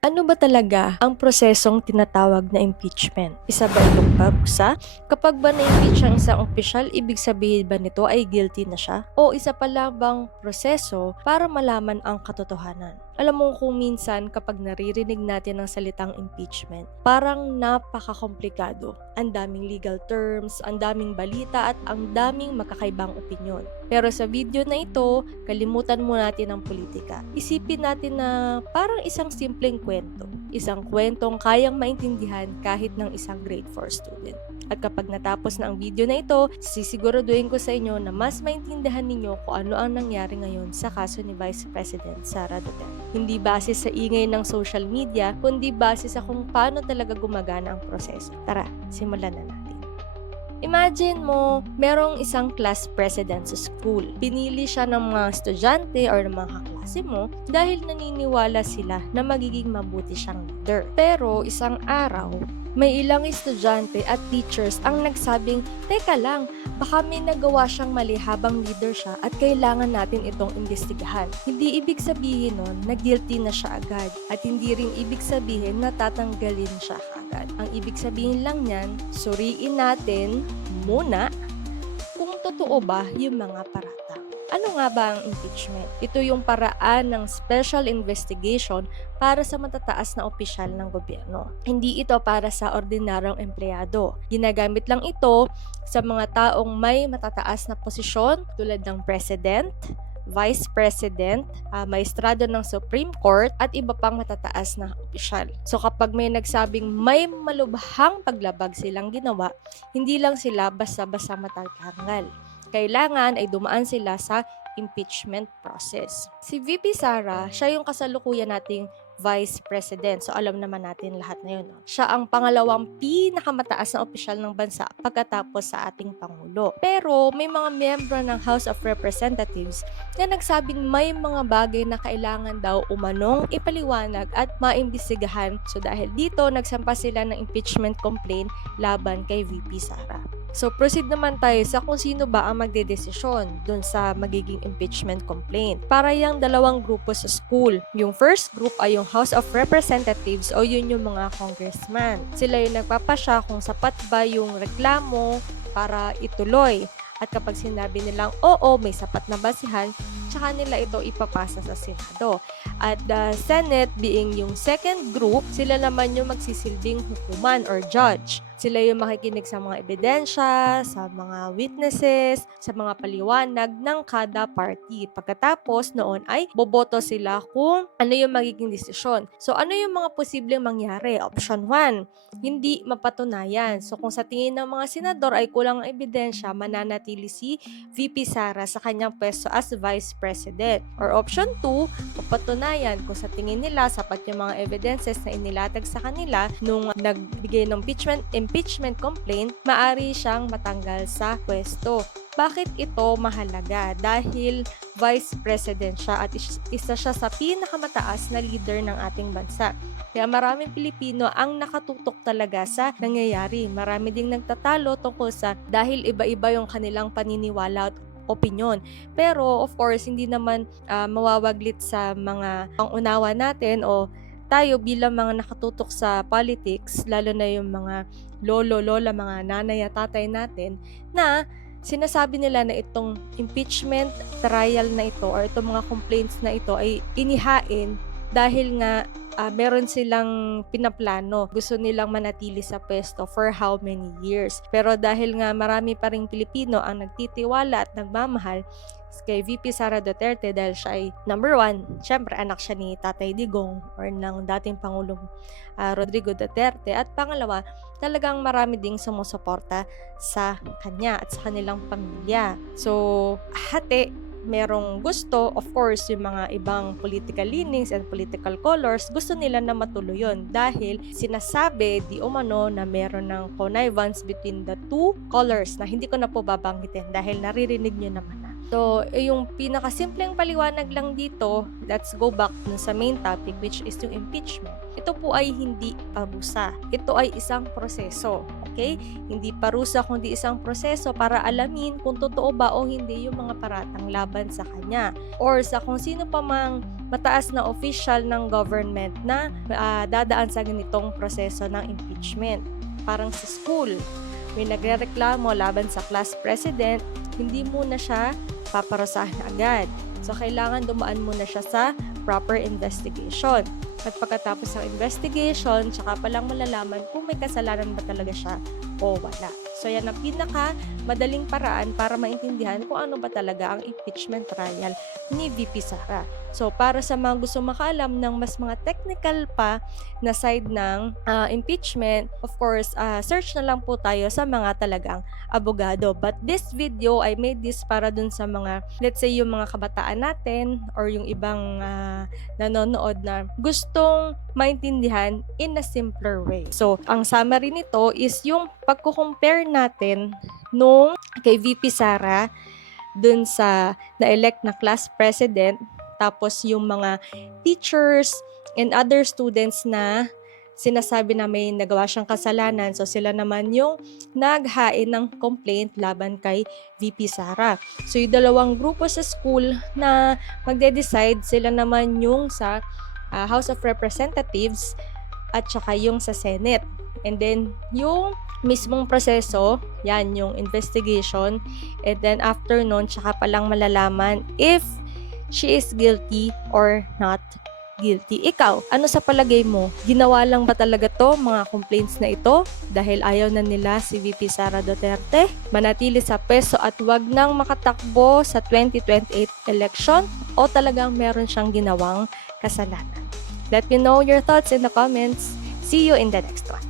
Ano ba talaga ang prosesong tinatawag na impeachment? Isa ba itong parusa? Kapag ba na-impeach ang isang opisyal, ibig sabihin ba nito ay guilty na siya? O isa pa lang bang proseso para malaman ang katotohanan? Alam mo kung minsan kapag naririnig natin ang salitang impeachment, parang napaka-komplikado. Ang daming legal terms, ang daming balita at ang daming magkakaibang opinyon. Pero sa video na ito, kalimutan mo natin ang politika. Isipin natin na parang isang simpleng kwento. Isang kwentong kayang maintindihan kahit ng isang grade 4 student. At kapag natapos na ang video na ito, sisiguraduhin ko sa inyo na mas maintindihan ninyo kung ano ang nangyari ngayon sa kaso ni Vice President Sara Duterte. Hindi base sa ingay ng social media, kundi base sa kung paano talaga gumagana ang proseso. Tara, simulan na natin. Imagine mo, merong isang class president sa school. Pinili siya ng mga estudyante or ng mga kaklase mo dahil naniniwala sila na magiging mabuti siyang leader. Pero isang araw, may ilang estudyante at teachers ang nagsabing, "Teka lang, baka may nagawa siyang mali habang leader siya at kailangan natin itong imbestigahan." Hindi ibig sabihin nun na guilty na siya agad at hindi rin ibig sabihin na tatanggalin siya agad. Ang ibig sabihin lang niyan, suriin natin muna kung totoo ba yung mga paratang. Ano nga ba ang impeachment? Ito yung paraan ng special investigation para sa matataas na opisyal ng gobyerno. Hindi ito para sa ordinaryong empleyado. Ginagamit lang ito sa mga taong may matataas na posisyon tulad ng president, vice president, maestrado ng Supreme Court at iba pang matataas na opisyal. So kapag may nagsabing may malubhang paglabag silang ginawa, hindi lang sila basta-basta matatanggal. Kailangan ay dumaan sila sa impeachment process. Si VP Sara, siya yung kasalukuyan nating Vice President. So alam naman natin lahat na yun. No? Siya ang pangalawang pinakamataas na opisyal ng bansa pagkatapos sa ating Pangulo. Pero may mga miyembro ng House of Representatives na nagsabing may mga bagay na kailangan daw umanong ipaliwanag at maimbestigahan. So dahil dito, nagsampa sila ng impeachment complaint laban kay VP Sara. So, proceed naman tayo sa kung sino ba ang magdedesisyon dun sa magiging impeachment complaint. Para yung dalawang grupo sa school. Yung first group ay yung House of Representatives o yun yung mga congressman. Sila yung nagpapasya kung sapat ba yung reklamo para ituloy. At kapag sinabi nilang, oo, may sapat na basihan, tsaka nila ito ipapasa sa Senado. At the Senate being yung second group, sila naman yung magsisilbing hukuman or judge. Sila yung makikinig sa mga ebidensya, sa mga witnesses, sa mga paliwanag ng kada party. Pagkatapos noon ay boboto sila kung ano yung magiging desisyon. So ano yung mga posibleng mangyari? Option 1, hindi mapatunayan. So kung sa tingin ng mga senador ay kulang ang ebidensya, mananatili si VP Sara sa kanyang pwesto as Vice President. Or option 2, mapatunayan kung sa tingin nila sapat yung mga evidences na inilatag sa kanila nung nagbigay ng impeachment complaint, maari siyang matanggal sa pwesto. Bakit ito mahalaga? Dahil Vice President siya at isa siya sa pinakamataas na leader ng ating bansa. Kaya maraming Pilipino ang nakatutok talaga sa nangyayari. Marami ding nagtatalo tungkol sa dahil iba-iba yung kanilang paniniwala at opinion. Pero of course, hindi naman mawawaglit sa mga pangunawa natin o tayo bilang mga nakatutok sa politics, lalo na yung mga lolo, lola, mga nanay at tatay natin, na sinasabi nila na itong impeachment trial na ito or itong mga complaints na ito ay inihain dahil nga meron silang pinaplano. Gusto nilang manatili sa pwesto for how many years. Pero dahil nga marami pa ring Pilipino ang nagtitiwala at nagmamahal kay VP Sara Duterte dahil siya ay number 1, syempre anak siya ni Tatay Digong or ng dating Pangulong Rodrigo Duterte, at pangalawa, talagang marami ding sumusuporta sa kanya at sa kanilang pamilya. So, hati, merong gusto, of course, yung mga ibang political leanings and political colors, gusto nila na matuloy yun dahil sinasabi di umano na meron ng connivance between the two colors na hindi ko na po babanggitin dahil naririnig nyo naman na. So, yung pinakasimpleng paliwanag lang dito, let's go back sa main topic which is yung impeachment. Ito po ay hindi parusa. Ito ay isang proseso. Okay? Hindi parusa kundi isang proseso para alamin kung totoo ba o hindi yung mga paratang laban sa kanya or sa kung sino pa mang mataas na official ng government na dadaan sa ganitong proseso ng impeachment. Parang sa school, may nagrereklamo laban sa class president, hindi muna siya paparusahan agad. So, kailangan dumaan muna siya sa proper investigation. At pagkatapos ng investigation, tsaka palang malalaman kung may kasalanan ba talaga siya o wala. So, yan ang pinaka-madaling paraan para maintindihan kung ano ba talaga ang impeachment trial ni VP Sara. So, para sa mga gusto makaalam ng mas mga technical pa na side ng impeachment, of course, search na lang po tayo sa mga talagang abogado. But this video, I made this para dun sa mga, let's say, yung mga kabataan natin or yung ibang nanonood na gustong maintindihan in a simpler way. So, ang summary nito is yung pagko-compare natin nung kay VP Sara dun sa na-elect na class president, tapos yung mga teachers and other students na sinasabi na may nagawa siyang kasalanan. So, sila naman yung naghain ng complaint laban kay VP Sara. So, yung dalawang grupo sa school na magde-decide, sila naman yung sa House of Representatives at saka yung sa Senate. And then, yung mismong proseso, yan yung investigation. And then, after nun, saka palang malalaman if she is guilty or not guilty. Ikaw, ano sa palagay mo? Ginawa lang ba talaga to, mga complaints na ito, dahil ayaw na nila si VP Sara Duterte manatili sa pwesto at wag nang makatakbo sa 2028 election, o talagang meron siyang ginawang kasalanan? Let me know your thoughts in the comments. See you in the next one.